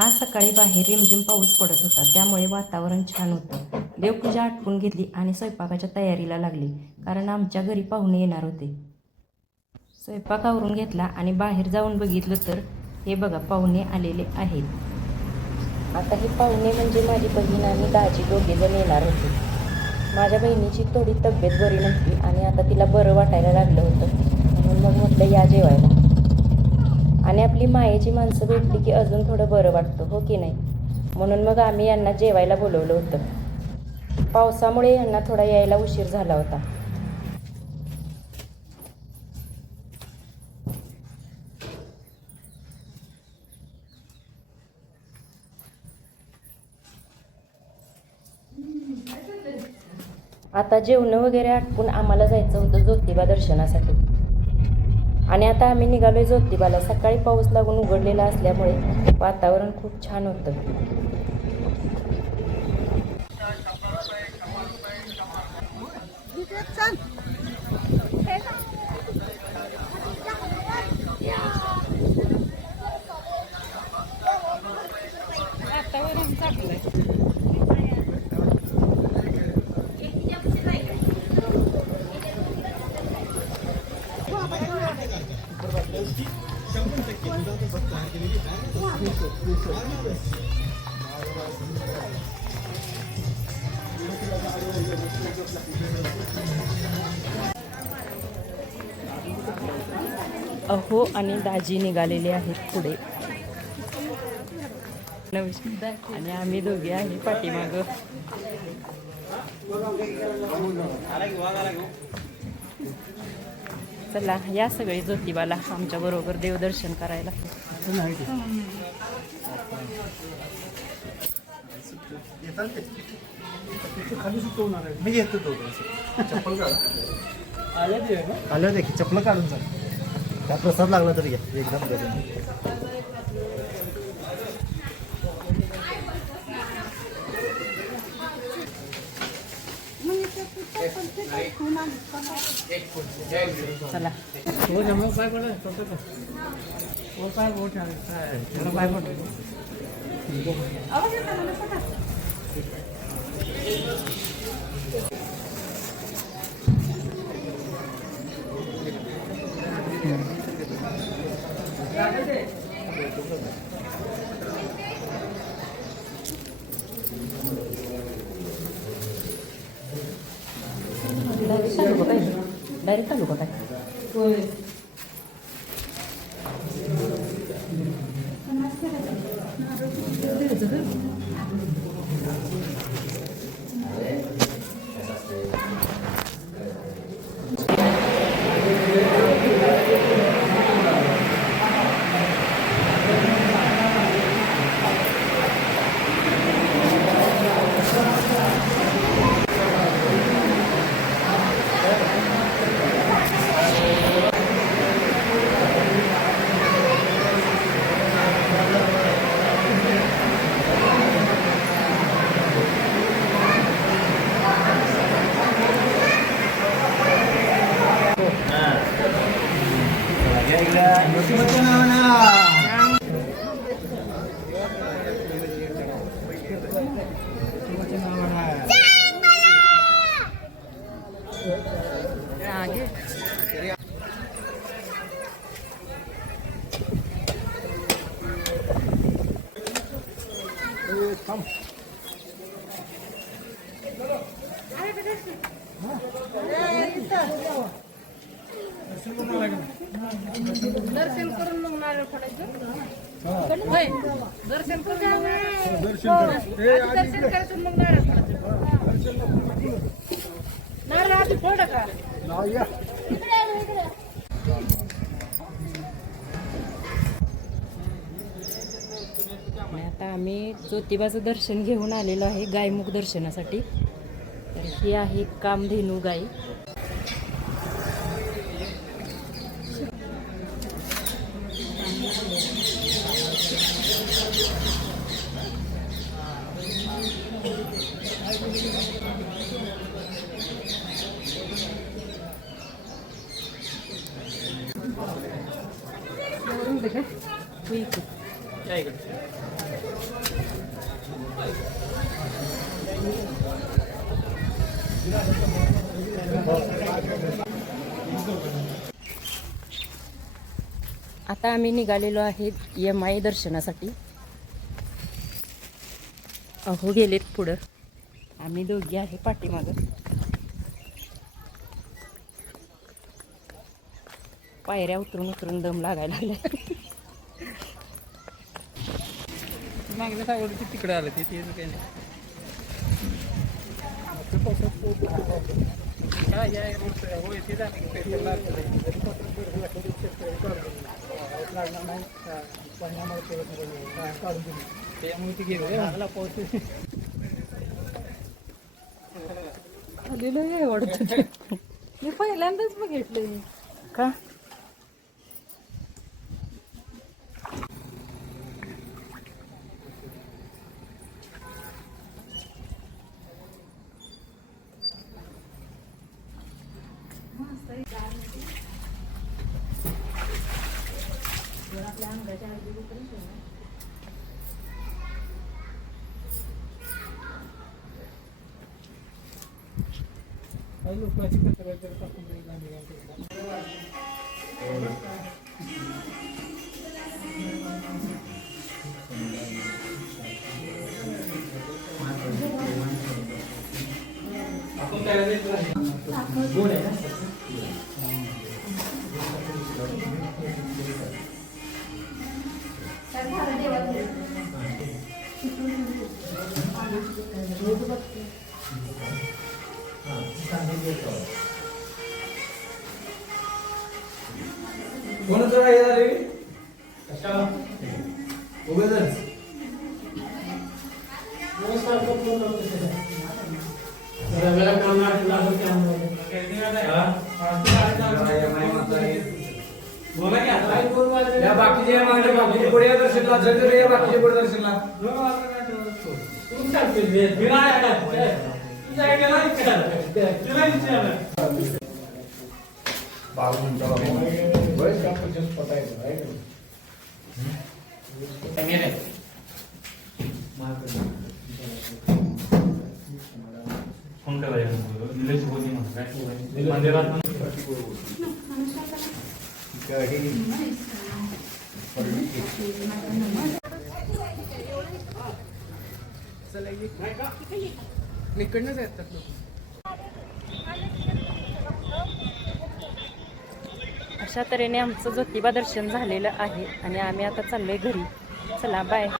आज सकाळी बाहेर रिमझिम पाऊस पडत होता, त्यामुळे वातावरण छान होतं. देवपूजा आटपून घेतली आणि स्वयंपाकाच्या तयारीला लागली, कारण आमच्या घरी पाहुणे येणार होते. स्वयंपाक आवरून घेतला आणि बाहेर जाऊन बघितलं तर हे बघा, पाहुणे आलेले आहेत. आता हे पाहुणे म्हणजे माझी बहीण आणि दाजी दोघेजण येणार होते. माझ्या बहिणीची थोडी तब्येत बरी नव्हती आणि आता तिला बरं वाटायला लागलं होतं, म्हणून मग म्हटलं या जेवायला. आणि आपली मायेची माणसं भेटली की अजून थोडं बरं वाटतं, हो की नाही? म्हणून मग आम्ही यांना जेवायला बोलवलं होतं. पावसामुळे यांना थोडा यायला उशीर झाला होता. आता जेवण वगैरे आटपून आम्हाला जायचं होतं ज्योतिबा दर्शनासाठी. आणि आता आम्ही निघालोय ज्योतिबाला. सकाळी पाऊस लागून उघडलेला असल्यामुळे वातावरण खूप छान होतं. अहो आणि दाजी निघालेले आहेत पुढे आणि आम्ही दोघे आहे पाठीमाग. चला या सगळे ज्योतिबाला आमच्या बरोबर देवदर्शन करायला. मी घेतो तो चप्पल काढ आलं देखील चप्पल काढून जा. काय प्रसाद लागला तरी घ्या एकदम गरम. चला डायरेक्ट आलो का काय? दर्शन करून मग नारळ फोडायचं. दर्शन करून मग नारळ फोडायचं. नारळ आधी फोडा का? आता आम्ही ज्योतिबाचं दर्शन घेऊन आलेलो आहे गायमुख दर्शनासाठी. तर ही आहे कामधेनू गाय. आता आम्ही निघालेलो आहे MI दर्शनासाठी. अहो गेलेत पुढं, आम्ही दोघी आहे पाठीमागं. पायऱ्या उतरून उतरून दम लागायला लागला. मागल्या सावरती तिकडे आलं ते काही नाही. काय आहे होय ते त्यामुळे ते गेलं आलेलं आहे वाटतं. मी पहिल्यांदाच बघितलं. का काही लोकांची कचरा जर टाकून दिली गांधी आपण काय गोड आहे ना. कोणाचं आहे रे कशा उगाच बाकीचे बाकीचे पुढे दर्शनला जर बाकीचे पुढे दर्शनला इकडनंच येतात लोक. अशा तऱ्हेने आमचं ज्योतिबा दर्शन झालेलं आहे आणि आम्ही आता चाललोय घरी. चला बाय.